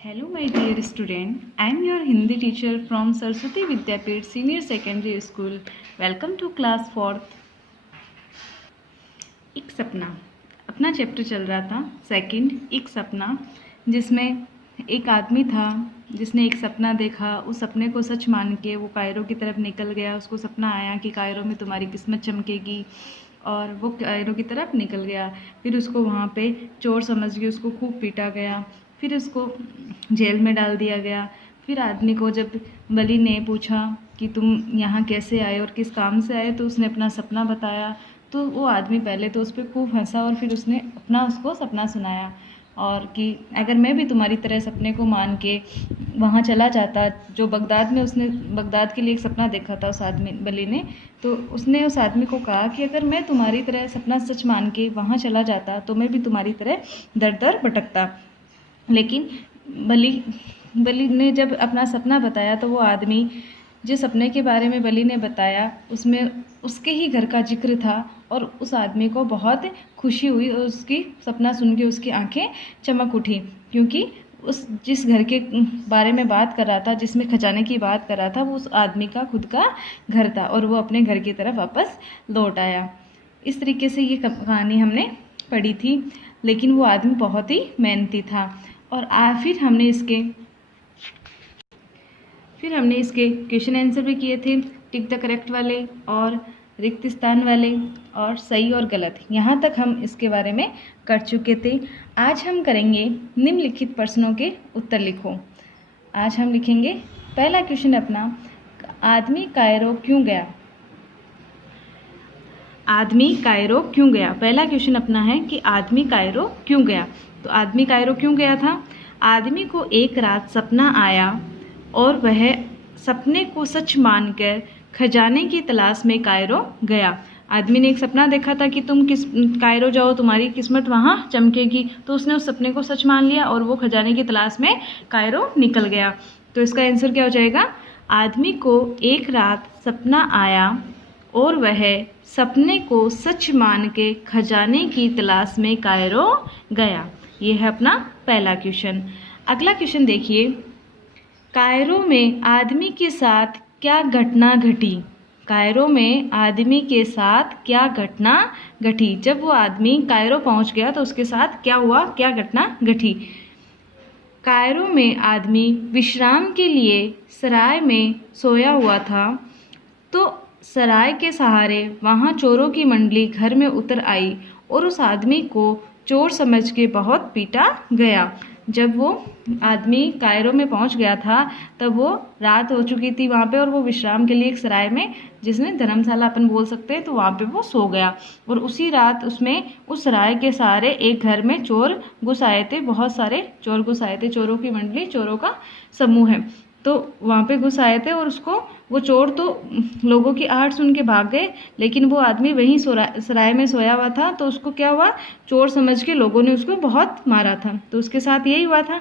Hello, my dear student. I am your Hindi teacher from Saraswati Vidyapit Senior Secondary School. Welcome to class 4th. एक सपना अपना chapter चल रहा था second एक सपना, जिसमें एक आदमी था जिसने एक सपना देखा। उस सपने को सच मान के वो कायरो की तरफ निकल गया। उसको सपना आया कि कायरो में तुम्हारी किस्मत चमकेगी और वो कायरो की तरफ निकल गया। फिर उसको वहाँ पे चोर समझ के उसको खूब पीटा गया, फिर उसको जेल में डाल दिया गया। फिर आदमी को जब वली ने पूछा कि तुम यहाँ कैसे आए और किस काम से आए, तो उसने अपना सपना बताया। तो वो आदमी पहले तो उस पर खूब हंसा और फिर उसने उसको सपना सुनाया और कि अगर मैं भी तुम्हारी तरह सपने को मान के वहाँ चला जाता, जो बगदाद में उसने बगदाद के लिए एक सपना देखा था उस आदमी वली ने, तो उसने उस आदमी को कहा कि अगर मैं तुम्हारी तरह सपना सच मान के वहाँ चला जाता तो मैं भी तुम्हारी तरह दर दर भटकता। लेकिन वली ने जब अपना सपना बताया तो वो आदमी जिस सपने के बारे में वली ने बताया उसमें उसके ही घर का जिक्र था और उस आदमी को बहुत खुशी हुई और उसकी सपना सुन के उसकी आंखें चमक उठी, क्योंकि उस जिस घर के बारे में बात कर रहा था, जिसमें खजाने की बात कर रहा था, वो उस आदमी का खुद का घर था और वो अपने घर की तरफ वापस लौट आया। इस तरीके से ये कहानी हमने पढ़ी थी, लेकिन वो आदमी बहुत ही मेहनती था। और फिर हमने इसके क्वेश्चन आंसर भी किए थे, टिक द करेक्ट वाले और रिक्त स्थान वाले और सही और गलत। यहाँ तक हम इसके बारे में कर चुके थे। आज हम करेंगे निम्नलिखित प्रश्नों के उत्तर लिखो। आज हम लिखेंगे पहला क्वेश्चन अपना, आदमी कायरो क्यों गया। आदमी कायरो क्यों गया। पहला क्वेश्चन अपना है कि आदमी कायरो क्यों गया। तो आदमी कायरो क्यों गया था। आदमी को एक रात सपना आया और वह सपने को सच मानकर खजाने की तलाश में कायरो गया। आदमी ने एक सपना देखा था कि तुम कायरो जाओ, तुम्हारी किस्मत वहाँ चमकेगी। तो उसने उस सपने को सच मान लिया और वो खजाने की तलाश में कायरो निकल गया। तो इसका आंसर क्या हो जाएगा। आदमी को एक रात सपना आया और वह सपने को सच मान के खजाने की तलाश में कायरो गया। ये है अपना पहला क्वेश्चन। अगला क्वेश्चन देखिए, कायरो में आदमी के साथ क्या घटना घटी। कायरो में आदमी के साथ क्या घटना घटी। जब वो आदमी कायरो पहुंच गया तो उसके साथ क्या हुआ, क्या घटना घटी। कायरो में आदमी विश्राम के लिए सराय में सोया हुआ था, तो सराय के सहारे वहाँ चोरों की मंडली घर में उतर आई और उस आदमी को चोर समझ के बहुत पीटा गया। जब वो आदमी कायरो में पहुंच गया था तब वो रात हो चुकी थी वहाँ पे, और वो विश्राम के लिए एक सराय में, जिसमें धर्मशाला अपन बोल सकते हैं, तो वहाँ पे वो सो गया। और उसी रात उसमें उस सराय के सहारे एक घर में चोर घुस आए थे, बहुत सारे चोर घुस आए थे, चोरों की मंडली, चोरों का समूह है। तो वहाँ पे घुस आए थे और वो चोर तो लोगों की आहट सुन के भाग गए, लेकिन वो आदमी वहीं सराय में सोया हुआ था। तो उसको क्या हुआ, चोर समझ के लोगों ने उसको बहुत मारा था। तो उसके साथ यही हुआ था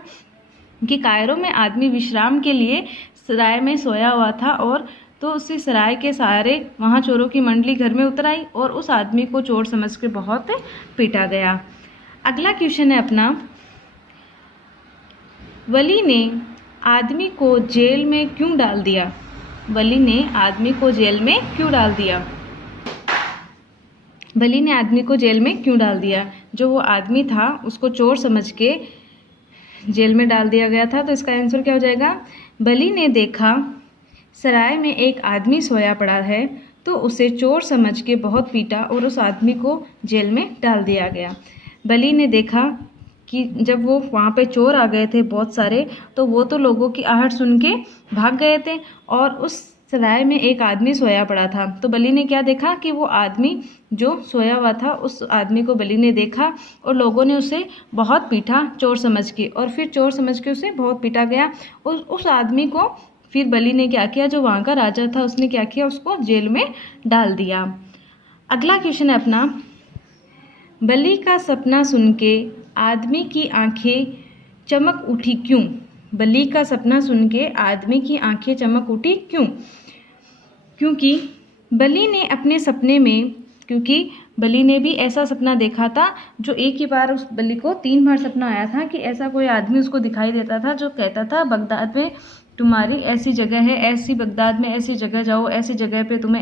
कि कायरो में आदमी विश्राम के लिए सराय में सोया हुआ था, और तो उसी सराय के सहारे वहाँ चोरों की मंडली घर में उतर आई और उस आदमी को चोर समझ के बहुत पीटा गया। अगला क्वेश्चन है अपना, वली ने आदमी को जेल में क्यों डाल दिया। वली ने आदमी को जेल में क्यों डाल दिया। वली ने आदमी को जेल में क्यों डाल दिया। जो वो आदमी था उसको चोर समझ के जेल में डाल दिया गया था। तो इसका आंसर क्या हो जाएगा। वली ने देखा सराय में एक आदमी सोया पड़ा है, तो उसे चोर समझ के बहुत पीटा और उस आदमी को जेल में डाल दिया गया। वली ने देखा कि जब वो वहाँ पे चोर आ गए थे बहुत सारे, तो वो तो लोगों की आहट सुन के भाग गए थे और उस सराय में एक आदमी सोया पड़ा था। तो वली ने क्या देखा कि वो आदमी जो सोया हुआ था, उस आदमी को वली ने देखा और लोगों ने उसे बहुत पीटा चोर समझ के, और फिर चोर समझ के उसे बहुत पीटा गया। उस आदमी को फिर वली ने क्या किया, जो वहाँ का राजा था उसने क्या किया, उसको जेल में डाल दिया। अगला क्वेश्चन है अपना, वली का सपना सुन के आदमी की आंखें चमक उठी क्यों। वली का सपना सुन के आदमी की आंखें चमक उठी क्यों। क्योंकि वली ने अपने सपने में क्योंकि बलि ने भी ऐसा सपना देखा था, जो एक ही बार उस बलि को 3 बार सपना आया था कि ऐसा कोई आदमी उसको दिखाई देता था जो कहता था बगदाद में तुम्हारी ऐसी जगह है, ऐसी बगदाद में ऐसी जगह जाओ, ऐसी जगह पे तुम्हें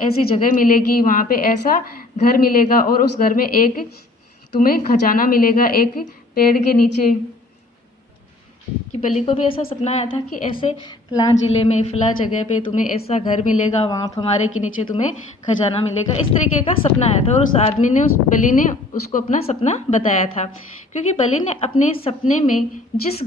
ऐसी जगह मिलेगी, वहाँ पे ऐसा घर मिलेगा और उस घर में एक तुम्हें खजाना मिलेगा एक पेड़ के नीचे। कि बलि को भी ऐसा सपना आया था कि ऐसे फलां ज़िले में फलां जगह पे तुम्हें ऐसा घर मिलेगा, वहाँ फव्वारे के नीचे तुम्हें खजाना मिलेगा। इस तरीके का सपना आया था और उस बलि ने उसको अपना सपना बताया था, क्योंकि बलि ने अपने सपने में जिस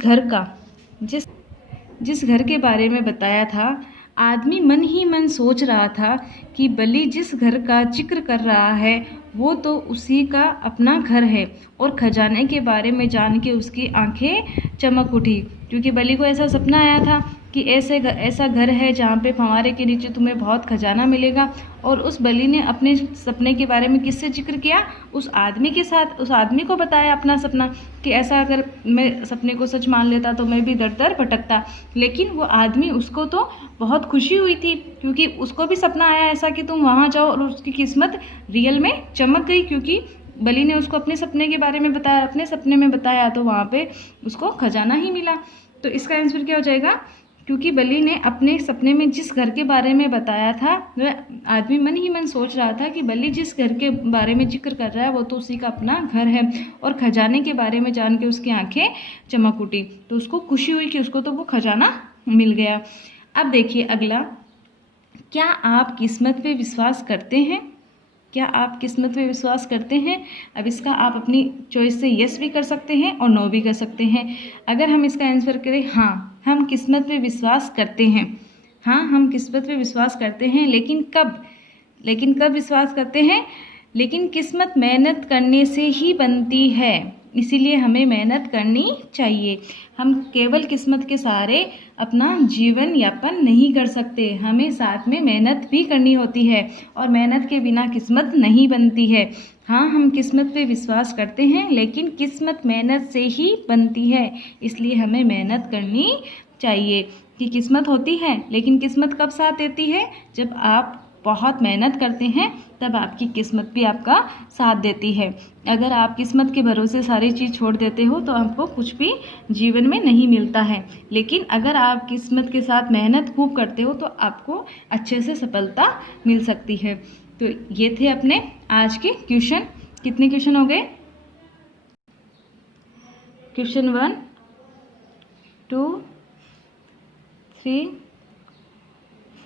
घर के बारे में बताया था, आदमी मन ही मन सोच रहा था कि बलि जिस घर का जिक्र कर रहा है वो तो उसी का अपना घर है। और खजाने के बारे में जान के उसकी आंखें चमक उठी, क्योंकि बलि को ऐसा सपना आया था कि ऐसा घर है जहाँ पे फव्वारे के नीचे तुम्हें बहुत खजाना मिलेगा। और उस बलि ने अपने सपने के बारे में किससे जिक्र किया? उस आदमी के साथ। उस आदमी को बताया अपना सपना कि ऐसा अगर मैं सपने को सच मान लेता तो मैं भी दर दर भटकता। लेकिन वो आदमी, उसको तो बहुत खुशी हुई थी, क्योंकि उसको भी सपना आया ऐसा कि तुम वहाँ जाओ, और उसकी किस्मत रियल में चमक गई, क्योंकि बलि ने उसको अपने सपने के बारे में बताया, अपने सपने में बताया, तो वहाँ पे उसको खजाना ही मिला। तो इसका आंसर क्या हो जाएगा? क्योंकि बलि ने अपने सपने में जिस घर के बारे में बताया था, वह आदमी मन ही मन सोच रहा था कि बलि जिस घर के बारे में जिक्र कर रहा है वो तो उसी का अपना घर है। और खजाने के बारे में जान के उसकी आंखें चमक उठी, तो उसको खुशी हुई कि उसको तो वो खजाना मिल गया। अब देखिए अगला, क्या आप किस्मत पे विश्वास करते हैं? क्या आप किस्मत पे विश्वास करते हैं? अब इसका आप अपनी चॉइस से यस भी कर सकते हैं और नो भी कर सकते हैं। अगर हम इसका आंसर करें हाँ, हम किस्मत पे विश्वास करते हैं, हाँ हम किस्मत पे विश्वास करते हैं, लेकिन कब विश्वास करते हैं? लेकिन किस्मत मेहनत करने से ही बनती है, इसीलिए हमें मेहनत करनी चाहिए। हम केवल किस्मत के सहारे अपना जीवन यापन नहीं कर सकते, हमें साथ में मेहनत भी करनी होती है, और मेहनत के बिना किस्मत नहीं बनती है। हाँ, हम किस्मत पे विश्वास करते हैं, लेकिन किस्मत मेहनत से ही बनती है, इसलिए हमें मेहनत करनी चाहिए। कि किस्मत होती है, लेकिन किस्मत कब साथ देती है? जब आप बहुत मेहनत करते हैं, तब आपकी किस्मत भी आपका साथ देती है। अगर आप किस्मत के भरोसे सारी चीज़ छोड़ देते हो तो आपको कुछ भी जीवन में नहीं मिलता है। लेकिन अगर आप किस्मत के साथ मेहनत खूब करते हो तो आपको अच्छे से सफलता मिल सकती है। तो ये थे अपने आज के क्वेश्चन। कितने क्वेश्चन हो गए? क्वेश्चन 1, 2, 3,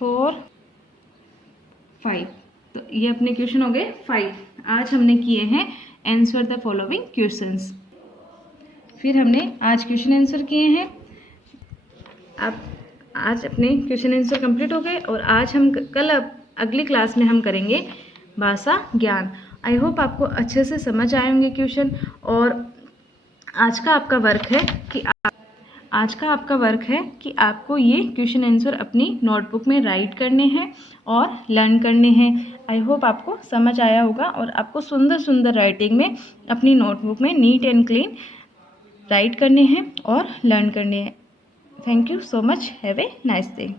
4, 5। तो ये अपने क्वेश्चन हो गए 5। आज हमने किए हैं आंसर द फॉलोइंग क्वेश्चंस। फिर हमने आज क्वेश्चन आंसर किए हैं। अब आज अपने क्वेश्चन आंसर कंप्लीट हो गए, और आज हम अगली क्लास में हम करेंगे भाषा ज्ञान। आई होप आपको अच्छे से समझ आए होंगे क्वेश्चन। और आज का आपका वर्क है कि आपको ये क्वेश्चन आंसर अपनी नोटबुक में राइट करने हैं और लर्न करने हैं। आई होप आपको समझ आया होगा, और आपको सुंदर सुंदर राइटिंग में अपनी नोटबुक में नीट एंड क्लीन राइट करने हैं और लर्न करने हैं। Thank you so much. Have a nice day.